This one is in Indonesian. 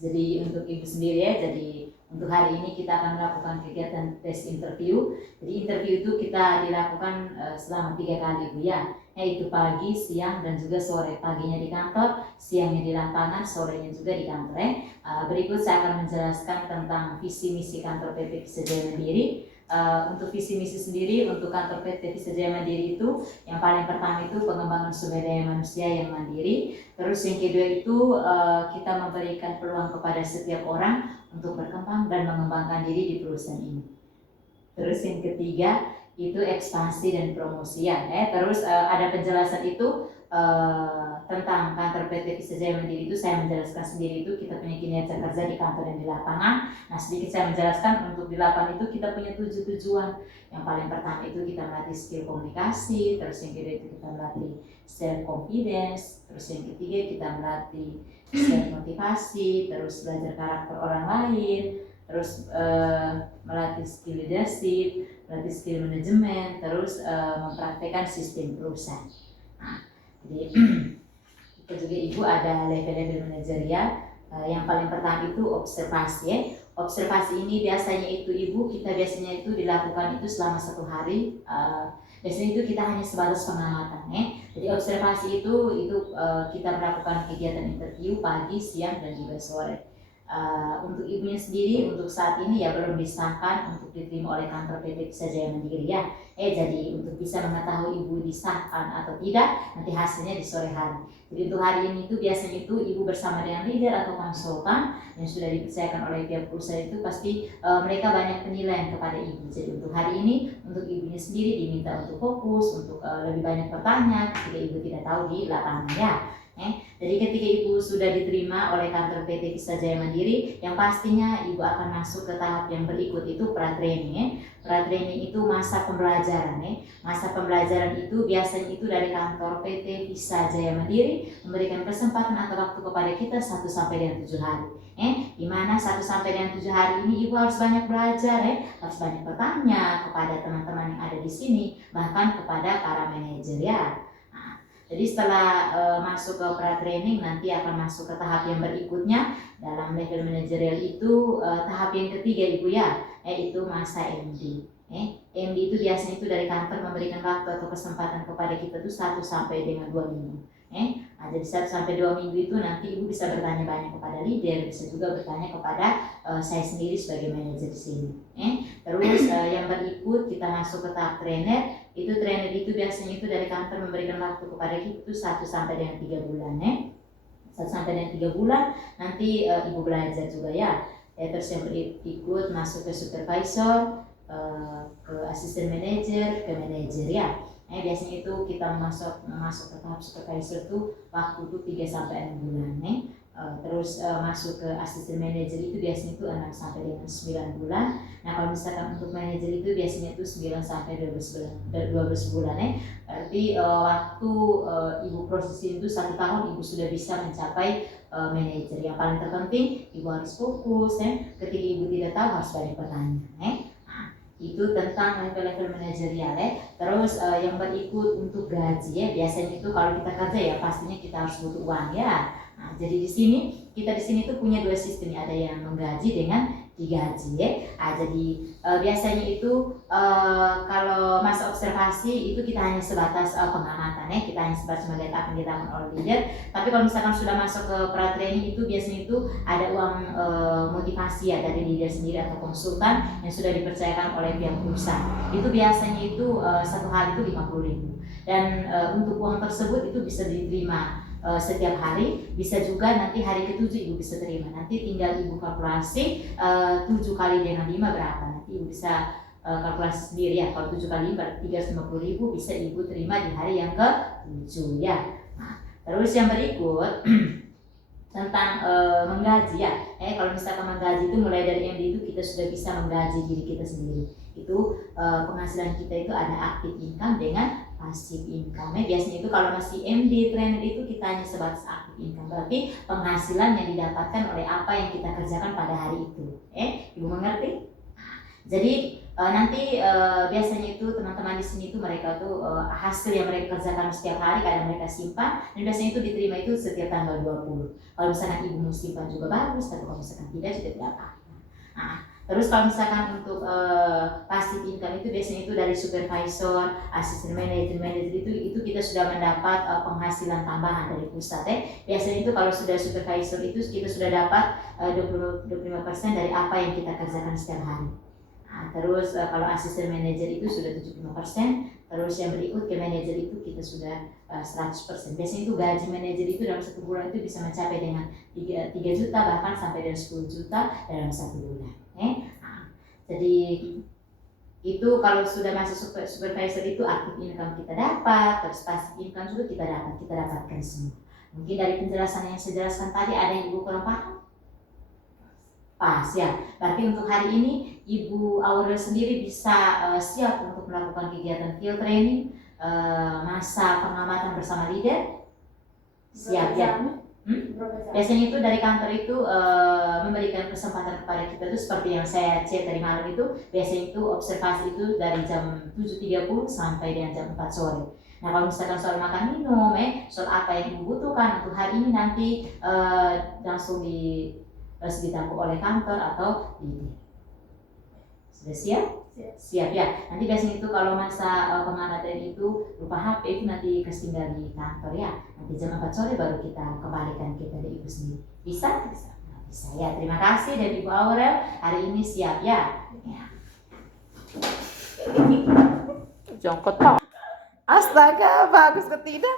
Jadi untuk ibu sendiri ya, jadi untuk hari ini kita akan melakukan kegiatan tes interview. Jadi interview itu kita dilakukan selama 3 kali Bu ya, yaitu pagi, siang, dan juga sore. Paginya di kantor, siangnya di lapangan, sorenya juga di kantor ya. Berikut saya akan menjelaskan tentang visi misi kantor PT Visa Jaya Mandiri. Untuk visi misi sendiri untuk kantor PT Visa Jaya Mandiri itu yang paling pertama itu pengembangan sumber daya manusia yang mandiri. Terus yang kedua itu kita memberikan peluang kepada setiap orang untuk berkembang dan mengembangkan diri di perusahaan ini. Terus yang ketiga itu ekspansi dan promosi ya. Terus ada penjelasan itu tentang kantor PT Visa Jaya Mandiri itu saya menjelaskan sendiri itu kita punya kinerja kerja di kantor dan di lapangan. Nah sedikit saya menjelaskan untuk di lapangan itu kita punya 7 tujuan. Yang paling pertama itu kita melatih skill komunikasi, terus yang kedua itu kita melatih self confidence, terus yang ketiga kita melatih self motivasi, terus belajar karakter orang lain, terus melatih skill leadership, melatih skill manajemen, terus mempraktekkan sistem perusahaan. Nah, jadi kita juga ibu ada level-level manajerial. Yang paling pertama itu observasi ya. Observasi ini biasanya itu ibu kita biasanya itu dilakukan itu selama 1 hari. Biasanya itu kita hanya sebatas pengamatan ya. Jadi observasi itu kita melakukan kegiatan interview pagi, siang, dan juga sore. Untuk ibunya sendiri untuk saat ini ya belum disahkan untuk diterima oleh kantor PT Visa Jaya Mandiri ya. Jadi untuk bisa mengetahui ibu disahkan atau tidak nanti hasilnya di sore hari. Jadi untuk hari ini itu biasanya itu ibu bersama dengan leader atau konsultan yang sudah dipercayakan oleh pihak perusahaan itu pasti mereka banyak penilaian kepada ibu. Jadi untuk hari ini untuk ibunya sendiri diminta untuk fokus untuk lebih banyak bertanya ketika ibu tidak tahu di lapangan ya. Jadi ketika ibu sudah diterima oleh kantor PT Visa Jaya Mandiri, yang pastinya ibu akan masuk ke tahap yang berikut itu pra-training. Pra-training itu masa pembelajaran. Masa pembelajaran itu biasanya itu dari kantor PT Visa Jaya Mandiri memberikan kesempatan atau waktu kepada kita 1 sampai dengan 7 hari. Di mana 1 sampai dengan 7 hari ini ibu harus banyak belajar harus banyak bertanya kepada teman-teman yang ada di sini, bahkan kepada para manajer ya. Jadi setelah masuk ke pra-training nanti akan masuk ke tahap yang berikutnya dalam level manajerial itu tahap yang ketiga ibu ya, yaitu masa MD. MD itu biasanya itu dari kantor memberikan waktu atau kesempatan kepada kita itu 1 sampai dengan 2 minggu. Jadi 1 sampai 2 minggu itu nanti ibu bisa bertanya banyak kepada leader, bisa juga bertanya kepada saya sendiri sebagai manajer di sini. Terus yang berikut kita masuk ke tahap trainer. Itu trainer itu biasanya itu dari kantor memberikan waktu kepada kita itu 1 sampai dengan 3 bulan 1 sampai dengan 3 bulan nanti ibu belajar juga ya. Terus yang berikut masuk ke supervisor, ke asisten manajer, ke manajer ya. Biasanya itu kita masuk ke tahap supervisor itu waktu itu 3 sampai 6 bulan terus masuk ke asisten manajer itu biasanya itu 6 sampai dengan 9 bulan. Nah kalau misalkan untuk manajer itu biasanya itu 9 sampai 12 bulan berarti waktu ibu proses itu 1 tahun ibu sudah bisa mencapai manajer. Yang paling terpenting ibu harus fokus ketika ibu tidak tahu harus banyak bertanya itu tentang level-level manajerial Terus yang berikut untuk gaji biasanya itu kalau kita kerja ya pastinya kita harus butuh uang ya. Jadi kita di sini tuh punya 2 sistem, ada yang menggaji dengan digaji jadi biasanya itu kalau masa observasi itu kita hanya sebatas pengamatan kita hanya sebatas melihat apa yang dilakukan oleh leader. Tapi kalau misalkan sudah masuk ke pra-training itu biasanya itu ada uang motivasi ya dari leader sendiri atau konsultan yang sudah dipercayakan oleh pihak perusahaan. Itu biasanya itu 1 hari itu 50.000 dan untuk uang tersebut itu bisa diterima setiap hari, bisa juga nanti hari ke-7 ibu bisa terima. Nanti tinggal ibu kalkulasi 7 kali dengan 5 berapa. Nanti ibu bisa kalkulasi sendiri ya. Kalau 7 kali 5 berarti 350.000 bisa ibu terima di hari yang ke-7 ya. Terus yang berikut tentang menggaji ya. Kalau misalkan menggaji itu mulai dari MD itu kita sudah bisa menggaji diri kita sendiri. Itu penghasilan kita itu ada active income dengan passive income. Biasanya itu kalau masih MD trainer itu kita hanya sebatas active income. Berarti penghasilan yang didapatkan oleh apa yang kita kerjakan pada hari itu. Ibu mengerti? Jadi Nanti biasanya itu teman-teman di sini itu mereka tuh hasil yang mereka kerjakan setiap hari kadang mereka simpan, dan biasanya itu diterima itu setiap tanggal 20. Kalau misalkan ibu mau simpan juga bagus, tapi kalau misalkan tidak juga tidak apa-apa. Nah, terus kalau misalkan untuk passive income itu biasanya itu dari supervisor, asisten manajer itu kita sudah mendapat penghasilan tambahan dari pusat ya. Biasanya itu kalau sudah supervisor itu kita sudah dapat 25% dari apa yang kita kerjakan setiap hari. Nah, terus kalau asisten manajer itu sudah 75%, terus yang berikut ke manajer itu kita sudah 100%. Biasanya itu gaji manajer itu dalam satu bulan itu bisa mencapai dengan 3 juta bahkan sampai dengan 10 juta dalam satu bulan. Nah, jadi itu kalau sudah masuk supervisor itu aktif income kita dapat, terus passive income juga kita dapatkan semua. Mungkin dari penjelasan yang saya jelaskan tadi ada yang ibu kurang paham? Pas ya, berarti untuk hari ini Ibu Aurel sendiri bisa siap untuk melakukan kegiatan field training, masa pengamatan bersama leader? Siap ya? Biasanya itu dari kantor itu memberikan kesempatan kepada kita itu seperti yang saya cek tadi malam itu, biasanya itu observasi itu dari jam 7.30 sampai dengan jam 4 sore. Nah kalau misalkan soal makan minum, soal apa yang Ibu butuhkan untuk hari ini nanti langsung ditanggung oleh kantor atau leader. Sudah siap? Siap ya. Nanti biasanya itu kalau masa pengamatan itu lupa HP itu nanti tinggal di kantor ya. Nanti jam 4 sore baru kita kembalikan kita dari Ibu sendiri. Bisa? Bisa. Nah, bisa ya. Terima kasih dari Ibu Aurel. Hari ini siap ya. Jongkot. Astaga, bagus ketidak.